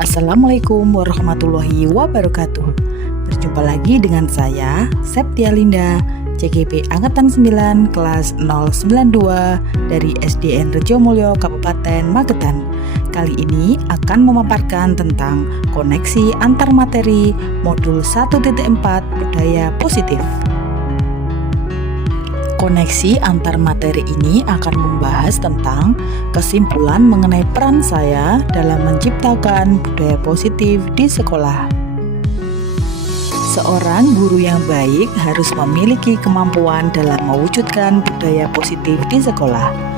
Assalamualaikum warahmatullahi wabarakatuh. Berjumpa lagi dengan saya, Septia Linda, CGP Angkatan 9 kelas 092 dari SDN Rejomulyo, Kabupaten Magetan. Kali ini akan memaparkan tentang koneksi antar materi modul 1.4 budaya positif. Koneksi antar materi ini akan membahas tentang kesimpulan mengenai peran saya dalam menciptakan budaya positif di sekolah. Seorang guru yang baik harus memiliki kemampuan dalam mewujudkan budaya positif di sekolah.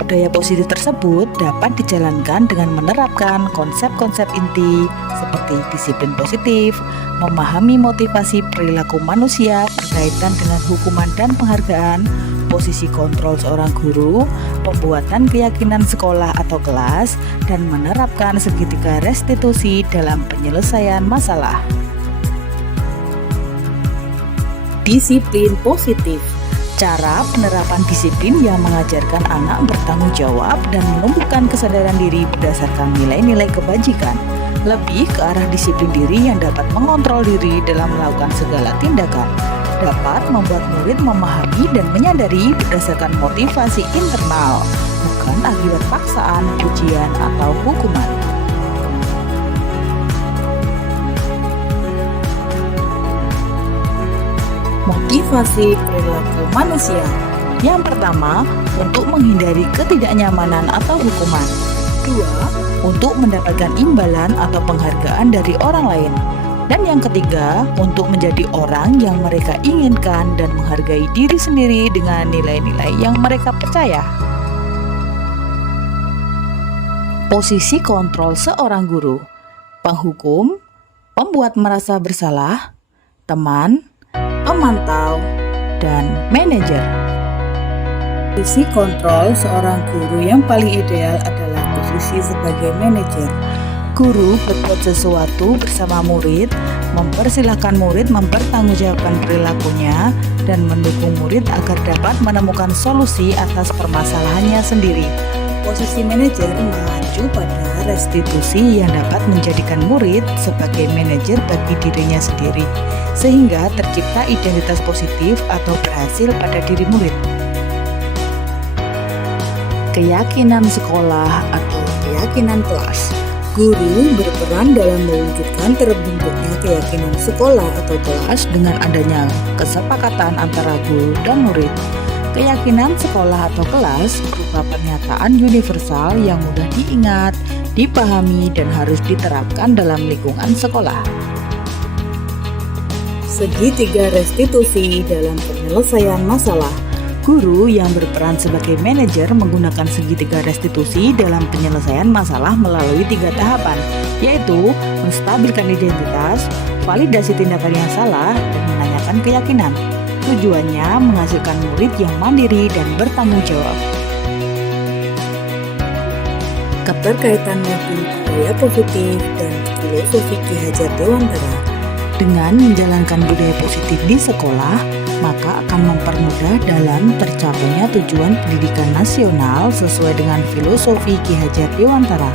Budaya positif tersebut dapat dijalankan dengan menerapkan konsep-konsep inti seperti disiplin positif, memahami motivasi perilaku manusia berkaitan dengan hukuman dan penghargaan, posisi kontrol seorang guru, pembuatan keyakinan sekolah atau kelas, dan menerapkan segitiga restitusi dalam penyelesaian masalah. Disiplin positif. Cara penerapan disiplin yang mengajarkan anak bertanggung jawab dan menumbuhkan kesadaran diri berdasarkan nilai-nilai kebajikan. Lebih ke arah disiplin diri yang dapat mengontrol diri dalam melakukan segala tindakan. Dapat membuat murid memahami dan menyadari berdasarkan motivasi internal, bukan akibat paksaan, ujian, atau hukuman. Motivasi perilaku manusia. Yang pertama, untuk menghindari ketidaknyamanan atau hukuman. Dua, untuk mendapatkan imbalan atau penghargaan dari orang lain. Dan yang ketiga, untuk menjadi orang yang mereka inginkan dan menghargai diri sendiri dengan nilai-nilai yang mereka percaya. Posisi kontrol seorang guru: penghukum, pembuat merasa bersalah, teman, pemantau, dan manajer. Posisi kontrol seorang guru yang paling ideal adalah posisi sebagai manajer. Guru berbuat sesuatu bersama murid, mempersilahkan murid mempertanggungjawabkan perilakunya, dan mendukung murid agar dapat menemukan solusi atas permasalahannya sendiri. Posisi manajer mengacu pada restitusi yang dapat menjadikan murid sebagai manajer bagi dirinya sendiri, sehingga tercipta identitas positif atau berhasil pada diri murid. Keyakinan sekolah atau keyakinan kelas. Guru berperan dalam mewujudkan terbentuknya keyakinan sekolah atau kelas dengan adanya kesepakatan antara guru dan murid. Keyakinan sekolah atau kelas berupa pernyataan universal yang mudah diingat, dipahami, dan harus diterapkan dalam lingkungan sekolah. Segitiga restitusi dalam penyelesaian masalah. Guru yang berperan sebagai manajer menggunakan segitiga restitusi dalam penyelesaian masalah melalui 3 tahapan, yaitu menstabilkan identitas, validasi tindakan yang salah, dan menanyakan keyakinan. Tujuannya menghasilkan murid yang mandiri dan bertanggung jawab. Keterkaitan modul budaya positif dan filosofi Ki Hajar Dewantara. Dengan menjalankan budaya positif di sekolah, maka akan mempermudah dalam tercapainya tujuan pendidikan nasional sesuai dengan filosofi Ki Hajar Dewantara,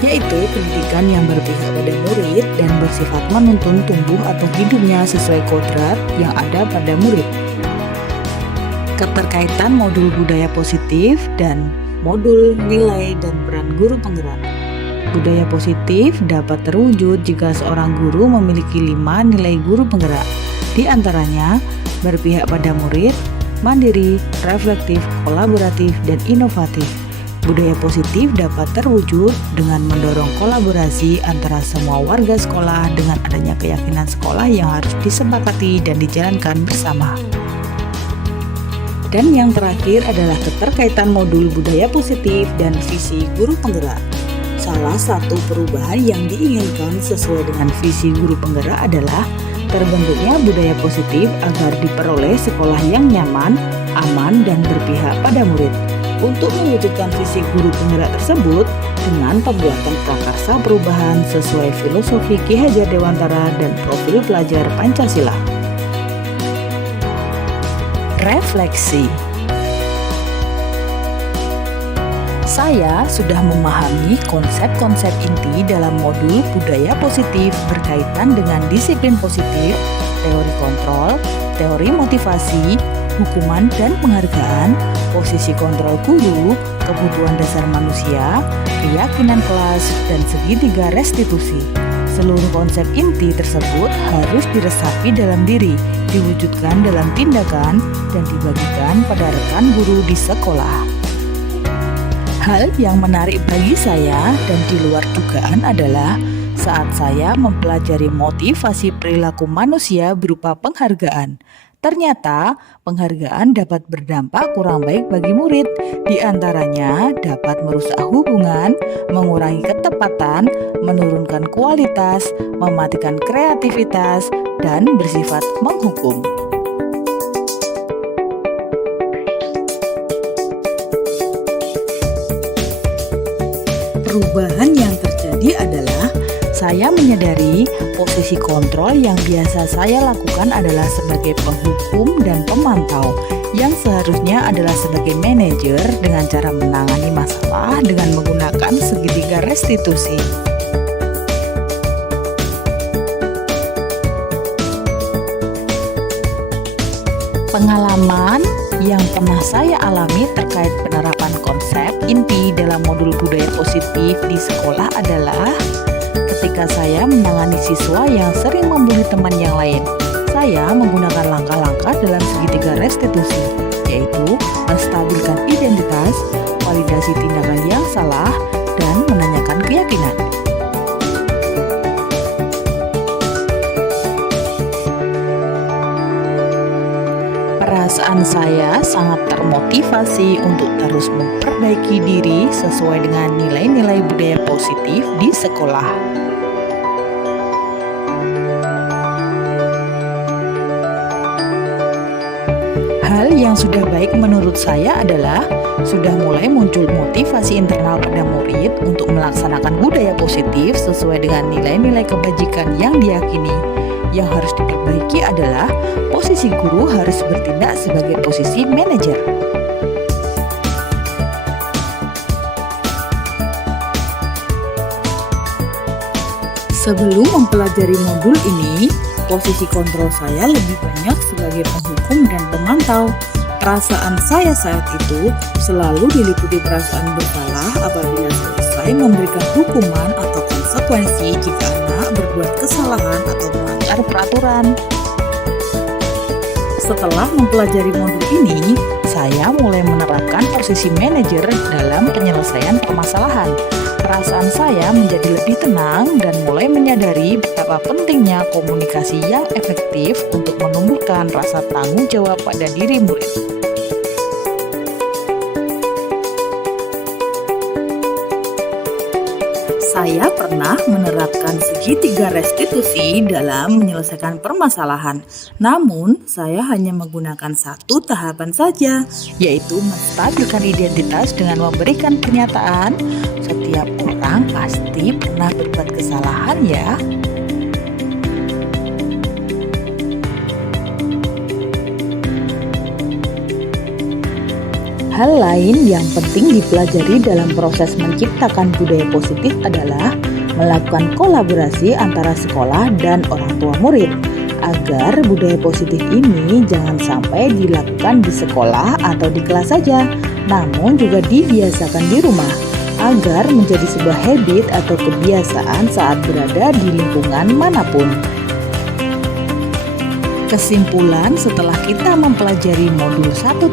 yaitu pendidikan yang berpihak pada murid dan bersifat menuntun tumbuh atau hidupnya sesuai kodrat yang ada pada murid. Keterkaitan modul budaya positif dan modul nilai dan peran guru penggerak. Budaya positif dapat terwujud jika seorang guru memiliki 5 nilai guru penggerak, di antaranya berpihak pada murid, mandiri, reflektif, kolaboratif, dan inovatif. Budaya positif dapat terwujud dengan mendorong kolaborasi antara semua warga sekolah dengan adanya keyakinan sekolah yang harus disepakati dan dijalankan bersama. Dan yang terakhir adalah keterkaitan modul budaya positif dan visi guru penggerak. Salah satu perubahan yang diinginkan sesuai dengan visi guru penggerak adalah terbentuknya budaya positif agar diperoleh sekolah yang nyaman, aman, dan berpihak pada murid. Untuk mewujudkan visi guru penggerak tersebut dengan pembuatan prakarsa perubahan sesuai filosofi Ki Hajar Dewantara dan profil pelajar Pancasila. Refleksi. Saya sudah memahami konsep-konsep inti dalam modul budaya positif berkaitan dengan disiplin positif, teori kontrol, teori motivasi, hukuman dan penghargaan, posisi kontrol guru, kebutuhan dasar manusia, keyakinan kelas, dan segitiga restitusi. Seluruh konsep inti tersebut harus diresapi dalam diri, diwujudkan dalam tindakan, dan dibagikan pada rekan guru di sekolah. Hal yang menarik bagi saya dan di luar dugaan adalah saat saya mempelajari motivasi perilaku manusia berupa penghargaan. Ternyata penghargaan dapat berdampak kurang baik bagi murid. Di antaranya dapat merusak hubungan, mengurangi ketepatan, menurunkan kualitas, mematikan kreativitas, dan bersifat menghukum. Perubahan yang terjadi adalah saya menyadari posisi kontrol yang biasa saya lakukan adalah sebagai penghukum dan pemantau, yang seharusnya adalah sebagai manajer dengan cara menangani masalah dengan menggunakan segitiga restitusi. Pengalaman yang pernah saya alami terkait penerapan konsep inti dalam modul budaya positif di sekolah adalah ketika saya menangani siswa yang sering membuli teman yang lain. Saya menggunakan langkah-langkah dalam segitiga restitusi, yaitu menstabilkan identitas, validasi tindakan yang salah, dan menanyakan keyakinan. Perasaan saya sangat termotivasi untuk terus memperbaiki diri sesuai dengan nilai-nilai budaya positif di sekolah. Hal yang sudah baik menurut saya adalah sudah mulai muncul motivasi internal pada murid untuk melaksanakan budaya positif sesuai dengan nilai-nilai kebajikan yang diyakini. Yang harus diperbaiki adalah posisi guru harus bertindak sebagai posisi manajer. Sebelum mempelajari modul ini, posisi kontrol saya lebih banyak sebagai penghukum dan pemantau. Perasaan saya saat itu selalu diliputi perasaan bersalah apabila selesai memberikan hukuman atau konsekuensi jika anak berbuat kesalahan atau melanggar peraturan. Setelah mempelajari modul ini, saya mulai menerapkan posisi manajer dalam penyelesaian permasalahan. Perasaan saya menjadi lebih tenang dan mulai menyadari betapa pentingnya komunikasi yang efektif untuk menumbuhkan rasa tanggung jawab pada diri murid. Saya pernah menerapkan segitiga restitusi dalam menyelesaikan permasalahan. Namun, saya hanya menggunakan satu tahapan saja, yaitu menstabilkan identitas dengan memberikan pernyataan, setiap orang pasti pernah berbuat kesalahan ya. Hal lain yang penting dipelajari dalam proses menciptakan budaya positif adalah melakukan kolaborasi antara sekolah dan orang tua murid, agar budaya positif ini jangan sampai dilakukan di sekolah atau di kelas saja, namun juga dibiasakan di rumah, agar menjadi sebuah habit atau kebiasaan saat berada di lingkungan manapun. Kesimpulan setelah kita mempelajari modul 1.4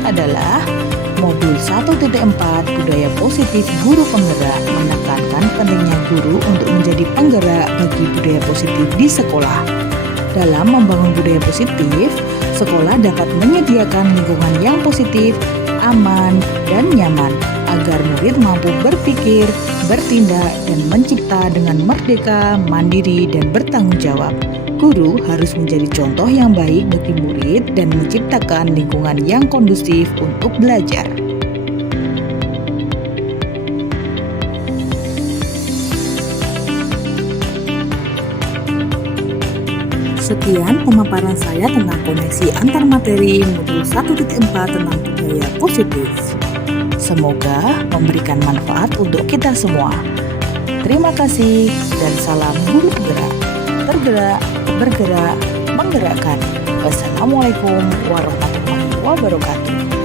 adalah modul 1.4 budaya positif guru penggerak menekankan pentingnya guru untuk menjadi penggerak bagi budaya positif di sekolah. Dalam membangun budaya positif, sekolah dapat menyediakan lingkungan yang positif, aman, dan nyaman agar murid mampu berpikir, bertindak, dan mencipta dengan merdeka, mandiri, dan bertanggung jawab. Guru harus menjadi contoh yang baik bagi murid dan menciptakan lingkungan yang kondusif untuk belajar. Sekian pemaparan saya tentang koneksi antar materi modul 1.4 tentang budaya positif. Semoga memberikan manfaat untuk kita semua. Terima kasih dan salam guru gerak. Tergerak, bergerak, menggerakkan. Wassalamualaikum warahmatullahi wabarakatuh.